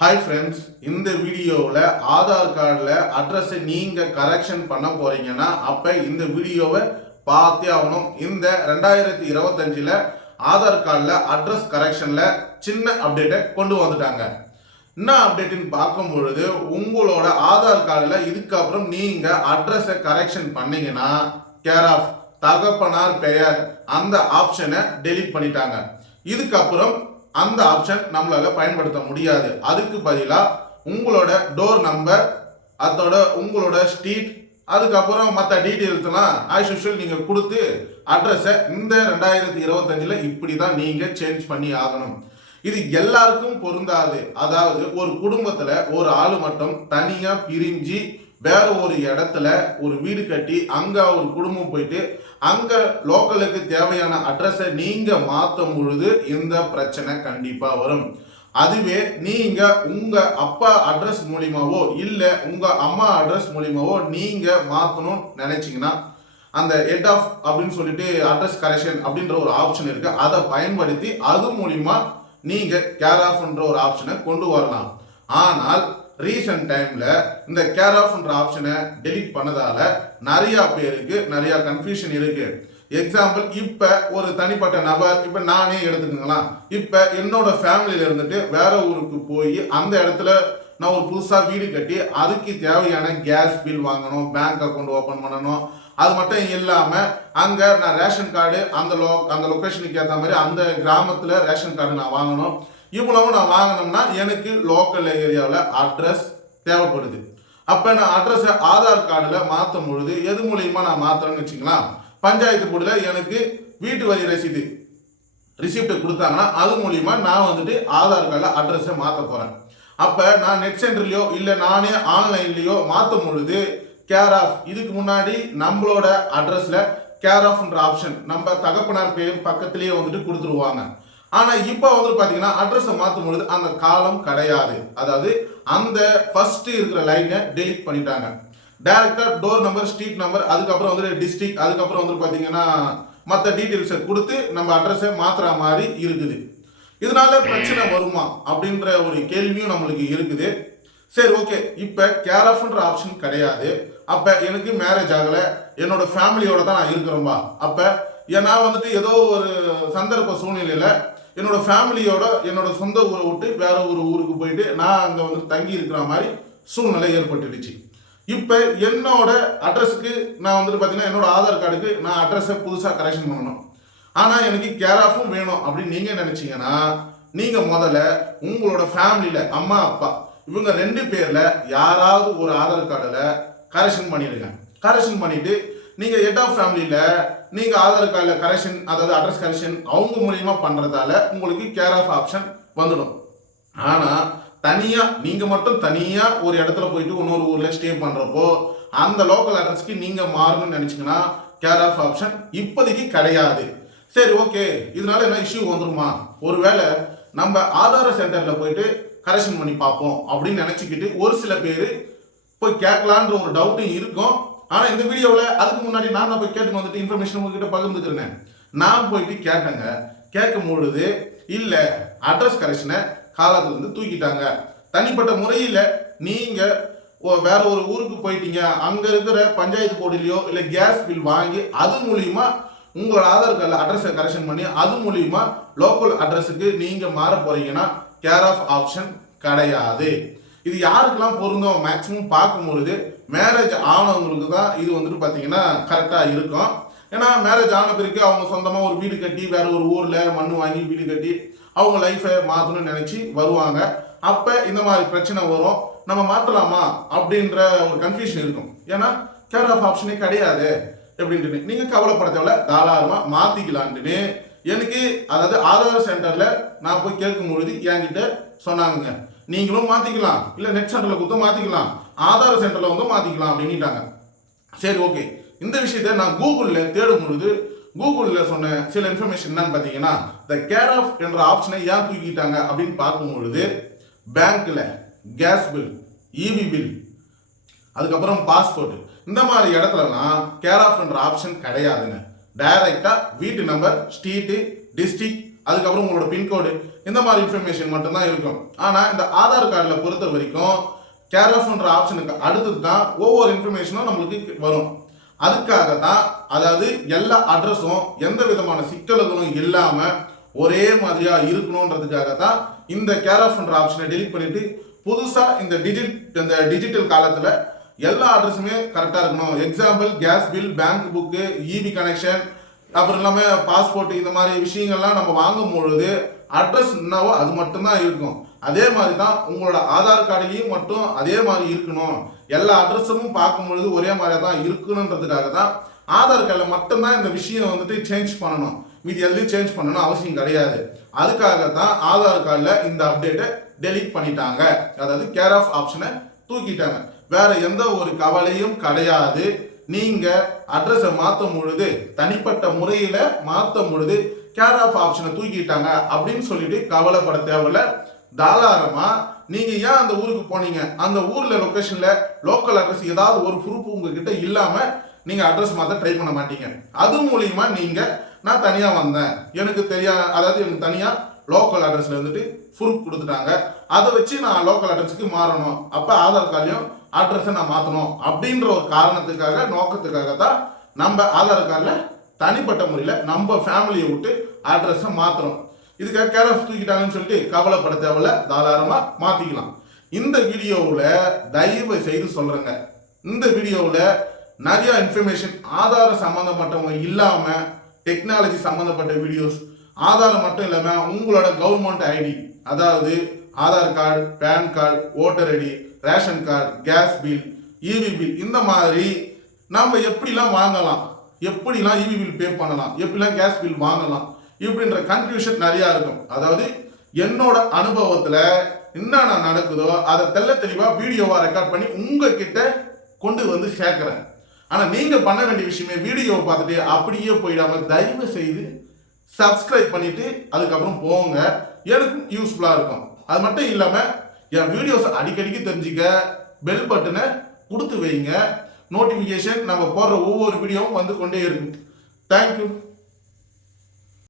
Hi friends இந்த வீடியோவில் ஆதார் கார்டில் அட்ரஸை நீங்கள் கரெக்ஷன் பண்ண போகிறீங்கன்னா அப்போ இந்த வீடியோவை பார்த்தே ஆகணும். இந்த ரெண்டாயிரத்தி இருபத்தஞ்சில் ஆதார் கார்டில் அட்ரஸ் கரெக்ஷனில் சின்ன அப்டேட்டை கொண்டு வந்துட்டாங்க. என்ன அப்டேட்டுன்னு பார்க்கும் பொழுது உங்களோட ஆதார் கார்டில் இதுக்கப்புறம் நீங்கள் அட்ரஸை கரெக்ஷன் பண்ணீங்கன்னா கேர் ஆஃப் தகப்பனார் பெயர் அந்த ஆப்ஷனை டெலீட் பண்ணிட்டாங்க. இதுக்கப்புறம் அந்த ஆப்ஷன் நம்மளால் பயன்படுத்த முடியாது. அதுக்கு பதிலாக உங்களோட டோர் நம்பர் அதோட உங்களோட ஸ்ட்ரீட் அதுக்கப்புறம் மற்ற டீட்டெயில்ஸ்லாம் ஆஸ் யூஷுவல் நீங்கள் கொடுத்து அட்ரஸை இந்த ரெண்டாயிரத்தி இருபத்தஞ்சில் இப்படி தான் நீங்கள் சேஞ்ச் பண்ணி ஆகணும். இது எல்லாருக்கும் பொருந்தாது. அதாவது ஒரு குடும்பத்தில் ஒரு ஆள் மட்டும் தனியாக பிரிஞ்சு வேற ஒரு இடத்துல ஒரு வீடு கட்டி அங்கே ஒரு குடும்பம் போயிட்டு அங்கே லோக்கலுக்கு தேவையான அட்ரஸை நீங்கள் மாற்றும் பொழுது இந்த பிரச்சனை கண்டிப்பாக வரும். அதுவே நீங்கள் உங்கள் அப்பா அட்ரஸ் மூலிமாவோ இல்லை உங்கள் அம்மா அட்ரஸ் மூலியமாவோ நீங்கள் மாற்றணும்னு நினச்சிங்கன்னா அந்த ஹெட் ஆஃப் அப்படின்னு சொல்லிட்டு அட்ரஸ் கரெக்ஷன் அப்படின்ற ஒரு ஆப்ஷன் இருக்குது அதை பயன்படுத்தி அது மூலிமா நீங்கள் கேர் ஆஃப்ன்ற ஒரு ஆப்ஷனை கொண்டு வரலாம். ஆனால் ரீசன்ட் டைமில் இந்த கேர் ஆஃப்ன்ற ஆப்ஷனை டெலிட் பண்ணதால் நிறையா பேருக்கு நிறையா கன்ஃபியூஷன் இருக்குது எக்ஸாம்பிள் இப்போ ஒரு தனிப்பட்ட நபர் இப்போ நானே எடுத்துக்கங்களா இப்போ என்னோட ஃபேமிலியில் இருந்துட்டு வேற ஊருக்கு போய் அந்த இடத்துல நான் ஒரு புதுசாக வீடு கட்டி அதுக்கு தேவையான கேஸ் பில் வாங்கணும் பேங்க் அக்கௌண்ட் ஓப்பன் பண்ணணும். அது மட்டும் இல்லாமல் அங்கே நான் ரேஷன் கார்டு அந்த லோ அந்த லொகேஷனுக்கு ஏற்ற மாதிரி அந்த கிராமத்தில் ரேஷன் கார்டு நான் வாங்கணும். இவ்வளவு நான் வாங்கினோம்னா எனக்கு லோக்கல் ஏரியாவில் அட்ரஸ் தேவைப்படுது. அப்போ நான் அட்ரஸை ஆதார் கார்டில் மாற்றும் பொழுது எது மூலியமாக நான் மாற்றுறேன்னு வச்சுக்கலாம். பஞ்சாயத்து போர்டில் எனக்கு வீட்டு வரி ரசீது ரிசிப்டை கொடுத்தாங்கன்னா அது மூலியமா நான் வந்துட்டு ஆதார் கார்டில் அட்ரஸை மாற்ற போகிறேன் அப்போ நான் நெட் சென்டர்லையோ இல்லை நானே ஆன்லைன்லேயோ மாற்றும் பொழுது கேர் ஆஃப் இதுக்கு முன்னாடி நம்மளோட அட்ரஸில் கேர் ஆஃப்ன்ற ஆப்ஷன் நம்ம தகப்பனார் பேர் பக்கத்துலேயே வந்துட்டு கொடுத்துருவாங்க. ஆனால் இப்போ வந்து பார்த்தீங்கன்னா அட்ரஸை மாற்றும் பொழுது அந்த காலம் கிடையாது. அதாவது அந்த ஃபர்ஸ்ட் இருக்கிற லைனை டெலிட் பண்ணிட்டாங்க. டேரக்டாக டோர் நம்பர் ஸ்ட்ரீட் நம்பர் அதுக்கப்புறம் வந்து டிஸ்ட்ரிக் அதுக்கப்புறம் வந்து பார்த்தீங்கன்னா மற்ற டீட்டெயில்ஸை கொடுத்து நம்ம அட்ரஸை மாற்றுற மாதிரி இருக்குது. இதனால பிரச்சனை வருமா? அப்படின்ற ஒரு கேள்வியும் நம்மளுக்கு இருக்குது. சரி ஓகே இப்போ கேர் ஆஃப்ன்ற ஆப்ஷன் கிடையாது. அப்போ எனக்கு மேரேஜ் ஆகலை. என்னோட ஃபேமிலியோட தான் நான் இருக்கிறோம்பா அப்போ ஏன்னா வந்துட்டு ஏதோ ஒரு சந்தர்ப்ப சூழ்நிலையில் என்னோட ஃபேமிலியோட என்னோட சொந்த ஊரை விட்டு வேற ஒரு ஊருக்கு போயிட்டு நான் அங்கே வந்து தங்கி இருக்கிற மாதிரி சூழ்நிலை ஏற்பட்டுடுச்சு. இப்போ என்னோட அட்ரஸுக்கு நான் வந்துட்டு பார்த்தீங்கன்னா என்னோட ஆதார் கார்டுக்கு நான் அட்ரஸை புதுசாக கரெக்ஷன் பண்ணணும். ஆனால் எனக்கு கேர் ஆஃபும் வேணும் அப்படின்னு நீங்கள் நினச்சிங்கன்னா நீங்கள் முதல்ல உங்களோட ஃபேமிலியில் அம்மா அப்பா இவங்க ரெண்டு பேரில் யாராவது ஒரு ஆதார் கார்டில் கரெக்ஷன் பண்ணிடுங்க. கரெக்ஷன் பண்ணிவிட்டு நீங்கள் ஹெட் ஆஃப் ஃபேமிலியில் நீங்கள் ஆதார் கார்டில் கரெக்ஷன் அதாவது அட்ரஸ் கரெக்ஷன் அவங்க மூலியமா பண்ணுறதால உங்களுக்கு கேர் ஆஃப் ஆப்ஷன் வந்துடும். ஆனால் தனியாக நீங்கள் மட்டும் தனியாக ஒரு இடத்துல போயிட்டு இன்னொரு ஊரில் ஸ்டே பண்ணுறப்போ அந்த லோக்கல் அட்ரஸ்க்கு நீங்கள் மாறணும்னு நினச்சிங்கன்னா கேர் ஆஃப் ஆப்ஷன் இப்போதைக்கு கிடையாது. சரி ஓகே இதனால என்ன இஷ்யூ வந்துருமா? ஒருவேளை நம்ம ஆதார சென்டரில் போயிட்டு கரெக்ஷன் பண்ணி பார்ப்போம் அப்படின்னு நினச்சிக்கிட்டு ஒரு சில பேர் போய் கேட்கலான்ற ஒரு டவுட்டும் இருக்கும். ஆனால் இந்த வீடியோவில் அதுக்கு முன்னாடி நான் தான் போய் கேட்டு வந்துட்டு இன்ஃபர்மேஷன் உங்ககிட்ட பகிர்ந்துக்கிறேன். நான் போயிட்டு கேட்கங்க கேட்கும் பொழுது இல்லை அட்ரஸ் கரெக்ஷனை காலத்துலேருந்து தூக்கிட்டாங்க. தனிப்பட்ட முறையில் நீங்கள் வேற ஒரு ஊருக்கு போயிட்டீங்க. அங்கே இருக்கிற பஞ்சாயத்து போர்டுலேயோ இல்லை கேஸ் பில் வாங்கி அது மூலியமா உங்களோட ஆதார் கார்டில் அட்ரஸை கரெக்ஷன் பண்ணி அது மூலியமா லோக்கல் அட்ரஸுக்கு நீங்கள் மாற போகிறீங்கன்னா கேர் ஆஃப் ஆப்ஷன் கிடையாது. இது யாருக்கெல்லாம் பொருந்தும் மேக்ஸிமம் பார்க்கும்பொழுது மேரேஜ் ஆனவங்களுக்கு தான் இது வந்துட்டு பார்த்தீங்கன்னா கரெக்டாக இருக்கும். ஏன்னா மேரேஜ் ஆன பிறகு அவங்க சொந்தமாக ஒரு வீடு கட்டி வேற ஒரு ஊரில் மண் வாங்கி வீடு கட்டி அவங்க லைஃபை மாற்றணும்னு நினச்சி வருவாங்க. அப்போ இந்த மாதிரி பிரச்சனை வரும். நம்ம மாற்றலாமா அப்படின்ற ஒரு கன்ஃபியூஷன் இருக்கும். ஏன்னா கேர் ஆஃப் ஆப்ஷனே கிடையாது எப்படின்ட்டு நீங்கள் கவலைப்பட தேவையில்ல தாராளமாக மாற்றிக்கலான்ட்டுன்னு எனக்கு அதாவது ஆதார் சென்டரில் நான் போய் கேட்கும் பொழுது என்கிட்ட சொன்னாங்க நீங்களும் மாற்றிக்கலாம் இல்லை நெட் சென்டரில் கொடுத்து மாற்றிக்கலாம் ஆதார் சென்டரில் வந்து மாற்றிக்கலாம் அப்படின்ட்டாங்க சரி ஓகே இந்த விஷயத்தை நான் கூகுளில் தேடும் பொழுது கூகுளில் சொன்ன சில இன்ஃபர்மேஷன் என்னன்னு பார்த்தீங்கன்னா த கேர் ஆஃப் என்ற ஆப்ஷனை ஏன் தூக்கிட்டாங்க அப்படின்னு பார்க்கும் பொழுது பேங்க்கில் கேஸ் பில் இபி பில் அதுக்கப்புறம் பாஸ்போர்ட் இந்த மாதிரி இடத்துலலாம் கேர் ஆஃப் என்ற ஆப்ஷன் கிடையாதுங்க. டைரக்டா வீட்டு நம்பர் ஸ்ட்ரீட்டு டிஸ்ட்ரிக்ட் அதுக்கப்புறம் உங்களோட பின்கோடு இந்த மாதிரி இன்ஃபர்மேஷன் மட்டும்தான் இருக்கும். ஆனால் இந்த ஆதார் கார்டில் பொறுத்த வரைக்கும் கேர் ஆஃப்ன்ற ஆப்ஷனுக்கு அடுத்தது தான் ஒவ்வொரு இன்ஃபர்மேஷனும் நம்மளுக்கு வரும். அதுக்காக தான் அதாவது எல்லா அட்ரஸும் எந்த விதமான சிக்கல்களும் இல்லாமல் ஒரே மாதிரியா இருக்கணுன்றதுக்காக தான் இந்த கேர் ஆஃப்ன்ற ஆப்ஷனை டெலிட் பண்ணிவிட்டு புதுசாக இந்த டிஜிட் இந்த டிஜிட்டல் காலத்தில் எல்லா அட்ரஸுமே கரெக்டாக இருக்கணும். Example gas bill bank book EB connection அப்புறம் இல்லாமல் பாஸ்போர்ட் இந்த மாதிரி விஷயங்கள்லாம் நம்ம வாங்கும் பொழுது அட்ரஸ் என்னவோ அது மட்டும்தான் இருக்கும். அதே மாதிரி தான் உங்களோட ஆதார் கார்டுலையும் மட்டும் அதே மாதிரி இருக்கணும். எல்லா அட்ரஸமும் பார்க்கும் பொழுது ஒரே மாதிரியாக தான் இருக்கணுன்றதுக்காக தான் ஆதார் கார்டில் மட்டும்தான் இந்த விஷயம் வந்துட்டு சேஞ்ச் பண்ணணும். மீதி எதுலையும் சேஞ்ச் பண்ணணும் அவசியம் கிடையாது. அதுக்காக தான் ஆதார் கார்டில் இந்த அப்டேட்டை டெலீட் பண்ணிட்டாங்க. அதாவது கேர் ஆஃப் ஆப்ஷனை தூக்கிட்டாங்க. வேற எந்த ஒரு கவலையும் கிடையாது. நீங்கள் அட்ரஸை மாற்றும் பொழுது தனிப்பட்ட முறையில் மாற்றும் பொழுது கேர் ஆஃப் ஆப்ஷனை தூக்கிட்டாங்க அப்படின்னு சொல்லிட்டு கவலைப்பட தேவையில்ல. தாராளமாக நீங்கள் ஏன் அந்த ஊருக்கு போனீங்க? அந்த ஊரில் லொக்கேஷனில் லோக்கல் அட்ரஸ் ஏதாவது ஒரு ப்ரூஃப் உங்ககிட்ட இல்லாமல் நீங்கள் அட்ரஸ் மாற்ற ட்ரை பண்ண மாட்டீங்க. அது மூலியமா நீங்கள் நான் தனியாக வந்தேன். எனக்கு தெரியா அதாவது எனக்கு தனியாக லோக்கல் அட்ரஸில் இருந்துட்டு ப்ரூஃப் கொடுத்துட்டாங்க. அதை வச்சு நான் லோக்கல் அட்ரஸுக்கு மாறணும். அப்போ ஆதார் கார்டையும் அட்ரஸை நான் மாற்றணும் அப்படின்ற ஒரு காரணத்துக்காக நோக்கத்துக்காக தான் நம்ம ஆதார் கார்டில் தனிப்பட்ட முறையில் நம்ம ஃபேமிலியை விட்டு அட்ரஸை மாற்றணும் இதுக்காக கேரஃப் தூக்கிட்டாங்கன்னு சொல்லிட்டு கவலைப்பட தேவையில்ல. தாராளமாக மாற்றிக்கலாம் இந்த வீடியோவில் தயவு செய்து சொல்கிறேங்க இந்த வீடியோவில் நிறையா இன்ஃபர்மேஷன் ஆதார சம்மந்தப்பட்டவங்க இல்லாமல் டெக்னாலஜி சம்மந்தப்பட்ட வீடியோஸ் ஆதாரம் மட்டும் இல்லாமல் உங்களோட கவர்மெண்ட் ஐடி அதாவது Aadhaar card PAN card voter ID ration card gas bill EB bill இந்த மாதிரி நம்ம எப்படிலாம் வாங்கலாம்? எப்படிலாம் இவி பில் பே பண்ணலாம்? எப்படிலாம் கேஸ் பில் வாங்கலாம்? இப்படின்ற கன்ஃபியூஷன் நிறையா இருக்கும். அதாவது என்னோட அனுபவத்தில் என்னென்ன நடக்குதோ அதை தெள்ள தெளிவாக வீடியோவாக ரெக்கார்ட் பண்ணி உங்ககிட்ட கொண்டு வந்து சேர்க்குறேன். ஆனால் நீங்கள் பண்ண வேண்டிய விஷயமே வீடியோவை பார்த்துட்டு அப்படியே போயிடாமல் தயவு செய்து சப்ஸ்கிரைப் பண்ணிவிட்டு அதுக்கப்புறம் போங்க. எனக்கும் யூஸ்ஃபுல்லாக இருக்கும். அது மட்டும் இல்லாமல் என் வீடியோஸ் அடிக்கடிக்கு தெரிஞ்சுக்க பெல் பட்டனை கொடுத்து வைங்க. நோட்டிஃபிகேஷன் நம்ம போடுற ஒவ்வொரு வீடியோவும் வந்து கொண்டே இருக்கும். தேங்க்யூ